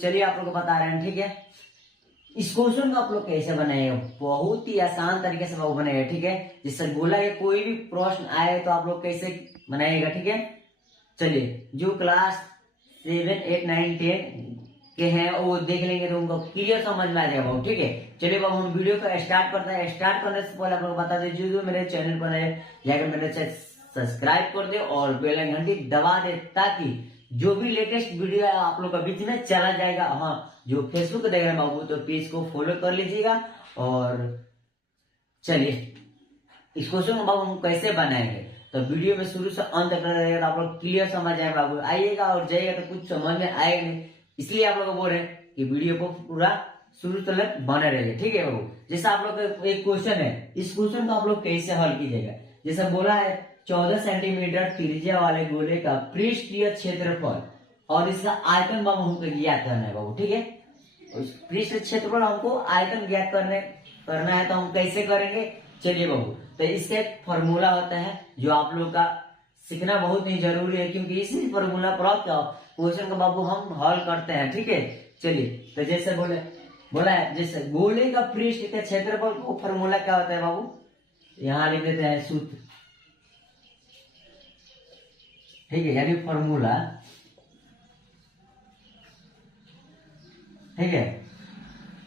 चलिए आप लोग को बता रहे हैं, ठीक है। इस क्वेश्चन को आप लोग कैसे बनाए, बहुत ही आसान तरीके से वो बनाएगा, ठीक है। जिससे गोला के कोई भी प्रश्न आए तो आप लोग कैसे बनाएगा, ठीक है। चलिए जो क्लास 7, 8, 9, 10 के हैं वो देख लेंगे तो उनको क्लियर समझ में आ जाएगा, ठीक है। चलिए अब हम वीडियो को स्टार्ट करते हैं। स्टार्ट करने से पहले आप लोग बता दीजिए जो मेरे चैनल पर है जाकर मेरे चैनल सब्सक्राइब कर दे और बेल आइकन घंटी दबा दे, ताकि जो भी लेटेस्ट वीडियो है आप लोग का बीच में चला जाएगा। हाँ, जो फेसबुक देख रहे हैं बाबू तो पेज को फॉलो कर लीजिएगा। और चलिए इस क्वेश्चन को बाबू हम कैसे बनाएंगे तो वीडियो में शुरू से अंत तक रहेगा तो आप लोग क्लियर समझ जाएगा बाबू। आइएगा और जाइएगा तो कुछ समझ में आएगा नहीं, इसलिए आप लोग को बोल रहे हैं कि वीडियो को पूरा शुरू तक बने रहिए, ठीक है बाबू। जैसे आप लोग का एक क्वेश्चन है, इस क्वेश्चन को आप लोग कैसे हल कीजिएगा। जैसे बोला है 14 सेंटीमीटर त्रिज्या वाले गोले का पृष्ठीय क्षेत्रफल और इसका आयतन बाबू हमको ज्ञात करना है बाबू, ठीक है। पृष्ठ क्षेत्रफल हमको आयतन ज्ञात करना है तो हम कैसे करेंगे, चलिए बाबू। तो इसका एक फॉर्मूला होता है जो आप लोग का सीखना बहुत ही जरूरी है, क्योंकि इसी फॉर्मूला पर क्वेश्चन को बाबू हम हल करते हैं, ठीक है। चलिए तो जैसे बोला है जैसे गोले का पृष्ठ के क्षेत्रफल को फॉर्मूला क्या होता है बाबू, यहाँ लिख देते हैं सूत्र, ठीक है, यानी फॉर्मूला, ठीक है।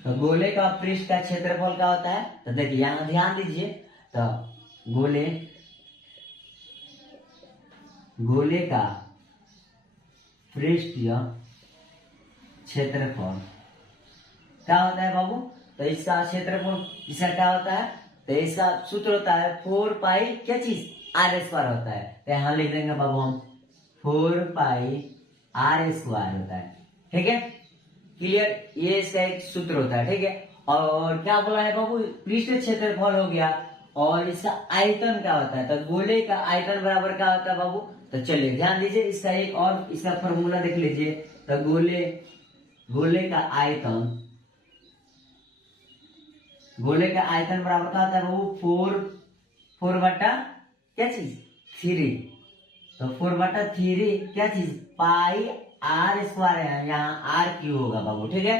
तो गोले का पृष्ठ का क्षेत्रफल क्या होता है, तो देखिए यहाँ ध्यान दीजिए। तो गोले का पृष्ठीय क्षेत्रफल क्या होता है बाबू, तो इसका क्षेत्रफल इसका क्या होता है, तो इसका सूत्र होता है 4 पाई क्या चीज r² होता है। तो यहां लिख देंगे बाबू हम 4 पाई r² होता है, ठीक है। क्लियर, ये इसका एक सूत्र होता है, ठीक है। और क्या बोला है बाबू, पृष्ठ क्षेत्रफल हो गया और इसका आयतन क्या होता है, तो गोले का आयतन बराबर क्या होता है बाबू। तो चलिए ध्यान दीजिए, इसका एक और इसका फॉर्मूला देख लीजिए। तो गोले का आयतन बराबर क्या होता है बाबू, 4 बटा क्या चीज 3, तो 4/3 क्या चीज पाई r² है, यहाँ r³ होगा बाबू, ठीक है।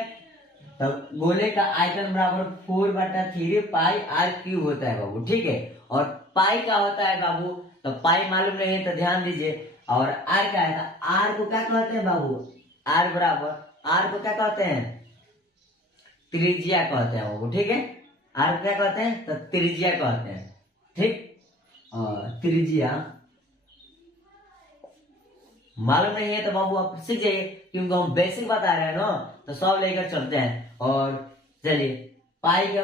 तो गोले का आयतन बराबर 4/3 पाई r³ होता है बाबू, ठीक है। और पाई क्या होता है बाबू, तो पाई मालूम नहीं है तो ध्यान दीजिए। और r क्या है, r को क्या कहते हैं बाबू, r बराबर, r को क्या कहते हैं, त्रिज्या कहते हैं बाबू, ठीक है। r क्या कहते हैं, तो त्रिज्या कहते हैं, ठीक। और त्रिज्या मालूम नहीं है तो बाबू आप सीख जाइए, क्योंकि हम बेसिक बता रहे हैं ना, तो सब लेकर चलते हैं। और चलिए पाई का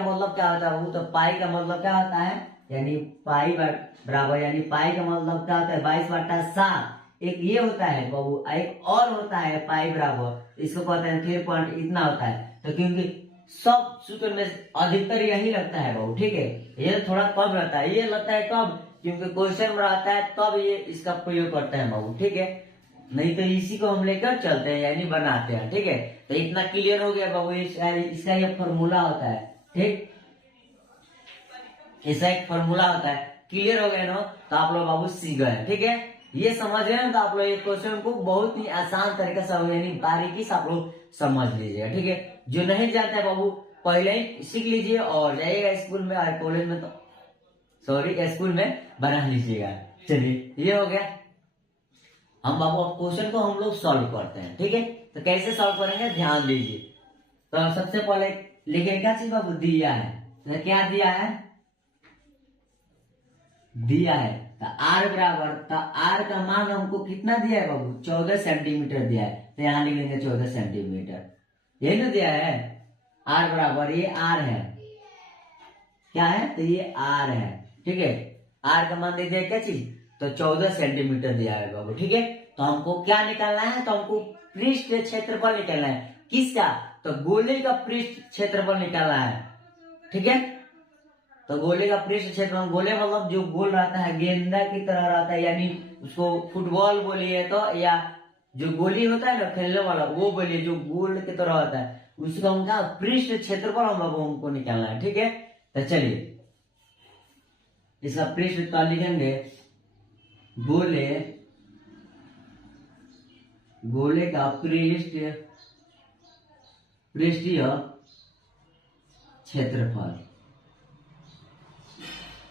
मतलब क्या होता है, तो पाई का मतलब क्या होता है, यानी पाई बराबर, यानी पाई का मतलब क्या होता है 22/7। एक ये होता है बाबू, एक और होता है पाई बराबर, इसको कहते हैं 3 पॉइंट इतना होता है। तो क्योंकि सब सूत्र में अधिकतर यही लगता है बाबू, ठीक है। ये थोड़ा कम रहता है, ये लगता है कम क्योंकि क्वेश्चन में आता है तब ये इसका प्रयोग करते हैं बाबू, ठीक है। नहीं तो इसी को हम लेकर चलते हैं यानी बनाते हैं, ठीक है। तो इतना क्लियर हो गया बाबू, इसका ये फॉर्मूला होता है, ठीक। इसका एक फॉर्मूला होता है, क्लियर हो गया ना, तो आप लोग बाबू सीख गए, ठीक है। ये समझ रहे हैं तो आप लोग ये क्वेश्चन को बहुत ही आसान तरीके से यानी बारीकी से आप लोग समझ लीजिएगा, ठीक है। जो नहीं जानते हैं बाबू पहले ही सीख लीजिए और जाइएगा स्कूल में और कॉलेज में, तो स्कूल में बना लीजिएगा। चलिए ये हो गया, हम बाबू क्वेश्चन को हम लोग सॉल्व करते हैं, ठीक है। तो कैसे सॉल्व करेंगे ध्यान दीजिए। तो सबसे पहले लिखेंगे क्या चीज बाबू, दिया है, तो क्या दिया है, तो r बराबर, तो r का मान हमको कितना दिया है बाबू, 14 सेंटीमीटर दिया है। तो यहाँ लिख लेंगे 14 सेंटीमीटर, यही ना दिया है। r बराबर, ये r है, क्या है, तो ये r है, ठीक है। r का मान दे दिया क्या चीज, तो 14 सेंटीमीटर दिया है बाबू, ठीक है। तो हमको क्या निकालना है, तो हमको पृष्ठ क्षेत्रफल निकालना है, किसका, तो गोले का पृष्ठ क्षेत्रफल निकालना है, ठीक है। तो गोले का पृष्ठ क्षेत्रफल, गोले मतलब जो गोल रहता है गेंदा की तरह रहता है, यानी उसको फुटबॉल बोलिए तो, या जो गोली होता है ना खेलने वाला वो बोलिए, जो गोल की तरह होता है उसका उनका पृष्ठ क्षेत्रफल हमको निकालना है, ठीक है। तो चलिए इसका पृष्ठ का लिखेंगे, गोले गोले का पृष्ठीय क्षेत्रफल।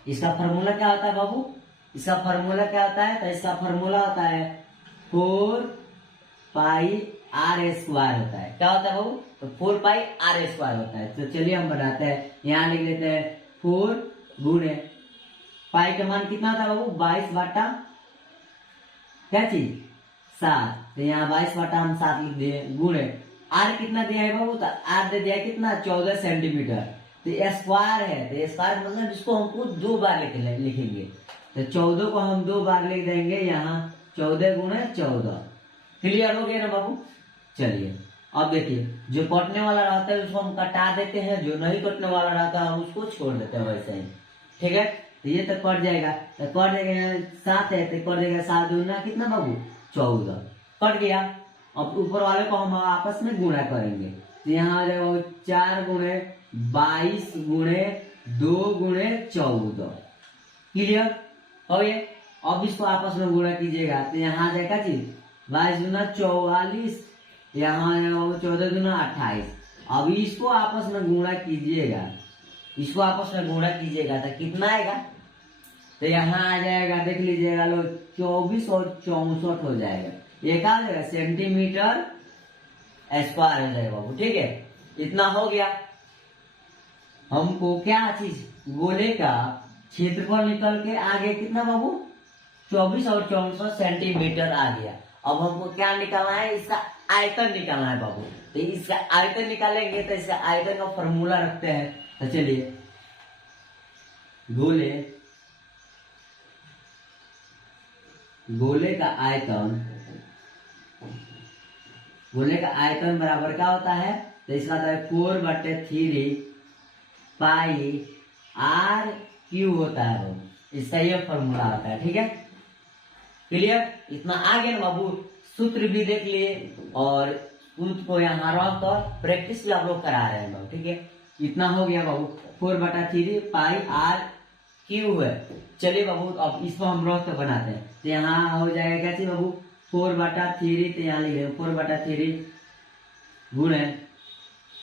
इसका फॉर्मूला क्या होता है बाबू? इसका फॉर्मूला क्या होता है? तो इसका फॉर्मूला होता है 4 पाई आर स्क्वायर होता है। क्या होता है बाबू? तो 4 पाई आर स्क्वायर होता है। तो चलिए हम बनाते हैं, यहाँ लिख लेते हैं 4 गुणे पाई का मान कितना होता है बाबू? 22 बटा क्या चीज 7। तो यहाँ 22 बटा हम 7 लिख दिए, गुणे आर कितना दिया है बाबू? तो आर दे दिया कितना? 14 सेंटीमीटर। तो स्क्वायर है, तो स्क्वायर मतलब इसको हमको 2 बार लिखेंगे। तो 14 को हम 2 बार लिख देंगे, यहाँ 14 गुणे 14। क्लियर हो गया ना बाबू? चलिए अब देखिए, जो कटने वाला रहता है उसको हम कटा देते हैं, जो नहीं कटने वाला रहता है हम उसको छोड़ देते हैं वैसे ही। ठीक है, तो ये तो कट जाएगा। तो कट जाएगा, यहाँ 7 है तो कट जाएगा 7 दूना कितना बाबू? 14 कट गया। अब ऊपर वाले को हम आपस में गुणा करेंगे, तो यहाँ आ जाएगा 4 गुणे 22 गुणे 2 गुणे 14। क्लियर हो गया? अब इसको आपस में गुणा कीजिएगा, तो यहाँ आ जाएगा चीज 22 दूना 44, यहाँ 14 दूना 28। अब इसको आपस में गुणा कीजिएगा, इसको आपस में गुणा कीजिएगा तो कितना आएगा? तो यहाँ आ जाएगा, देख लीजिएगा लो, 24 और 64 हो जाएगा। ये क्या हो जाएगा? सेंटीमीटर स्क्वायर हो जाएगा बाबू। ठीक है, इतना हो गया। हमको क्या चीज? गोले का क्षेत्रफल निकल के आ गया कितना बाबू? 24 और 64 सेंटीमीटर आ गया। अब हमको क्या निकालना है? इसका आयतन निकालना है बाबू। तो इसका आयतन निकालेंगे, तो इसका आयतन का फॉर्मूला रखते हैं। तो चलिए, गोले का आयतन बराबर क्या होता है? तो इसका होता है 4/3 पाई आर क्यू होता है बाबू। इसका ये फॉर्मूला होता है। ठीक है, क्लियर? इतना आ गया ना बाबू? सूत्र भी देख लिए और सूत्र को यहाँ रख कर प्रैक्टिस भी आप लोग करा रहे हैं बाबू। ठीक है, इतना हो गया बाबू। 4/3 पाई आर क्यू है। चलिए बाबू, अब इसको हम रख कर बनाते हैं। तो यहाँ हो जाएगा क्या चीज बाबू? 4/3, तो यहाँ लिख रहे 4/3 गुणे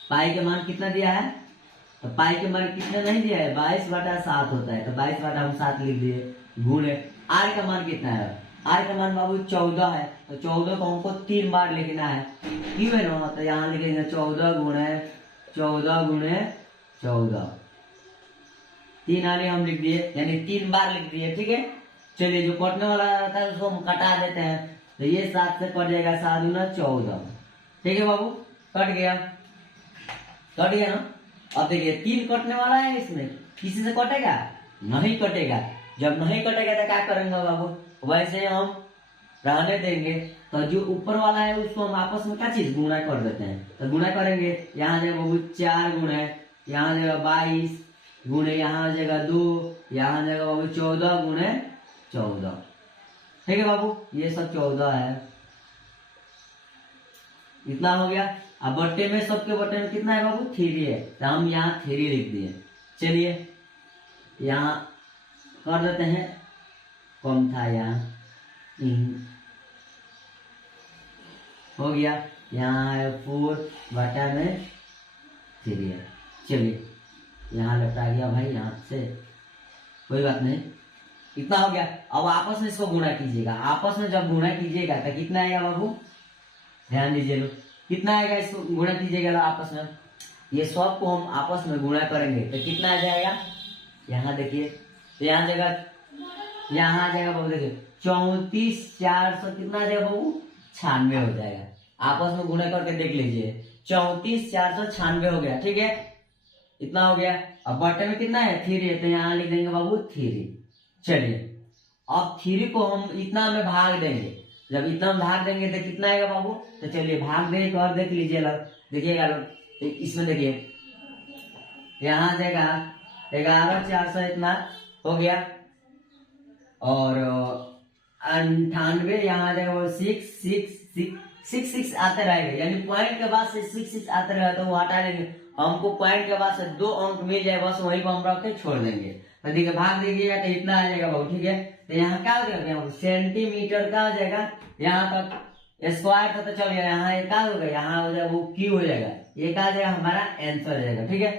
पाई का मान कितना दिया है? तो पाई के मान कितना नहीं दिया है? 22/7 होता है। तो 22 बटा हम 7 लिख दिए, गुणे आर का मान कितना है? आर का मान बाबू 14 है। तो 14 को हमको 3 बार लिखना है, क्यों है ना? तो यहाँ लिखेंगे 14 गुणे 14। 3 आने हम लिख दिए, यानी 3 बार लिख दिए। ठीक है, चलिए, जो कटने वाला रहता है उसको हम कटा देते हैं। तो ये 7 से कट जाएगा, 7 दूना 14। ठीक है बाबू, कट गया ना? अब देखिए, 3 कटने वाला है, इसमें किसी से कटेगा? नहीं कटेगा। जब नहीं कटेगा तो क्या करेंगे बाबू? वैसे हम रहने देंगे। तो जो ऊपर वाला है उसको हम आपस में क्या चीज? गुणा कर देते हैं। तो गुणा करेंगे, यहाँ जाएगा बाबू 4 गुणे, यहाँ जाएगा 22 गुणे, यहाँ जाएगा 2, यहाँ जाएगा बाबू 14 गुणे 14। ठीक है बाबू, ये सब 14 है। इतना हो गया। अब बट्टे में, सबके बट्टे में कितना है बाबू? 3 है। तो हम यहाँ 3 लिख दिए। चलिए, यहाँ कर देते हैं, कम था यहाँ, हो गया। यहाँ 4/3 है। चलिए, यहाँ लटा गया भाई, यहाँ से कोई बात नहीं, इतना हो गया। अब आपस में इसको गुणा कीजिएगा। आपस में जब गुणा कीजिएगा तो कितना आएगा बाबू? ध्यान दीजिए लोग, कितना आएगा? इसको गुणा कीजिएगा आपस में, ये सब को हम आपस में गुणा करेंगे तो कितना आ जाएगा? यहाँ देखिए, तो यहाँ आ जाएगा बाबू, देखिए 34,400 कितना आ जाएगा बाबू? 96 हो जाएगा। आपस में गुणा करके देख लीजिए, 34,496 हो गया। ठीक है, इतना हो गया। अब बटे में कितना है? 3 है। तो यहाँ लिख देंगे बाबू 3। चलिए, अब 3 को हम इतना में भाग देंगे। जब इतना में भाग देंगे तो कितना आएगा बाबू? तो चलिए भाग देंगे और देख लीजिए लोग, देखिएगा लोग, इसमें देखिए, यहाँ जाएगा 11,400 इतना हो गया, और 98 यहाँ जाएगा वो 6 आते रहेगा, यानी पॉइंट के बाद से 6 आते रहेगा तो वो हटा देंगे। हमको पॉइंट के बाद से 2 अंक मिल जाए, बस वहीं पर हम रख के छोड़ देंगे। तो देखिए, भाग दीजिएगा तो इतना आ जाएगा बाबू। ठीक है, तो यहाँ क्या हो जाएगा? सेंटीमीटर का आ जाएगा, यहाँ तक स्क्वायर था तो चल गया, यहाँ एक हो गया, यहाँ हो जाएगा वो क्यू हो जाएगा, ये कहा जाएगा हमारा आंसर हो जाएगा। ठीक है,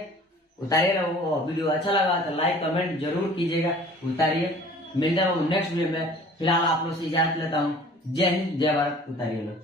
उतारिएगा। वो वीडियो अच्छा लगा तो लाइक कमेंट जरूर कीजिएगा, उतारिए। मिलता हूँ नेक्स्ट वीडियो में। फिलहाल आप लोग से इजाजत लेता हूँ। जय हिंद जय भारत। उतारिए लोग।